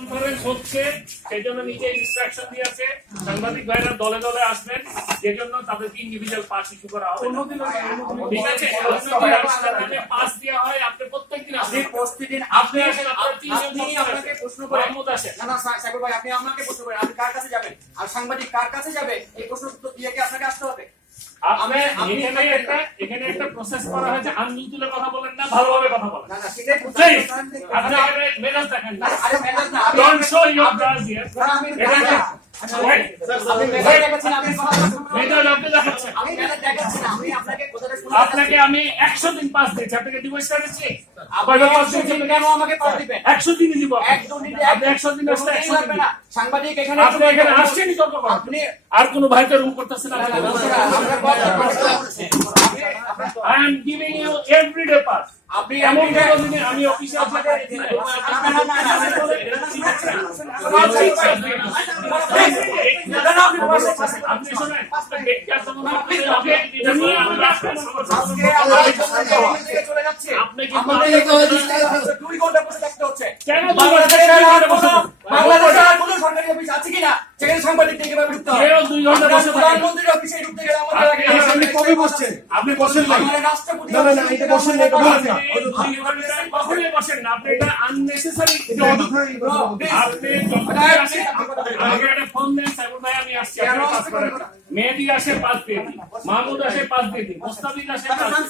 Conference হচ্ছে সেই জন্য নিজে ইনস্ট্রাকশন দিয়েছে। সাংবাদিক ভাইরা দলে দলে আসবেন যে জন্য তাদেরকে ইন্ডিভিজুয়াল পাস ইস্যু করা হবে। ঠিক আছে? পাস দেওয়া হয় আপনি প্রত্যেকদিন আপনি প্রতিদিন আসেন আপনি আপনাকে প্রশ্ন আসেন। না না ভাই আপনি আমাকে প্রশ্ন করেন। আপনি কার কাছে যাবেন? আর সাংবাদিক কার কাছে যাবে? এই প্রশ্ন উত্তর দিয়ে কি আপনাকে আসতে হবে? এখানে একটা প্রসেস করা হয়েছে আন্দুল কথা বলেন না ভালোভাবে কথা বলেন আপনি মেজাজ দেখেন না. স্যার, আমি এখানে আচ্ছা, Wait. আপনি মেজাজ দেখাচ্ছেন আপনি কথা মেজাজ আপনি দেখাচ্ছেন আমি মেজাজ দেখাচ্ছি আমি আপনাকে আপনাকে আমি একশো দিন পাস দিয়েছি আপনাকে ডিভোর্স করেছি আপনি কেন আমাকে পাস দিবেন একশো দিনই দিব আপনি একশো দিন আসলে একশো দিন সাংবাদিক এখানে আপনি এখানে আসছেনই তর্ক আপনি আর কোন ভাইকে রুম করতেছেন। আপনি I am giving you everyday pass আপনি এমন দিনে আমি অফিসে আপনাকে আপনি আগে বসেন না, না, না, এটা বসেন না, কখনোই বসেন না আপনি এটা আননেসেসারি আপনি একটা ফোন দেন সাইবুল ভাই আমি আসছি মেহেদি আসে পাঁচ দিন মাহমুদ আসে পাঁচ দিন মুস্তাফিদ আসে পাঁচ দিন।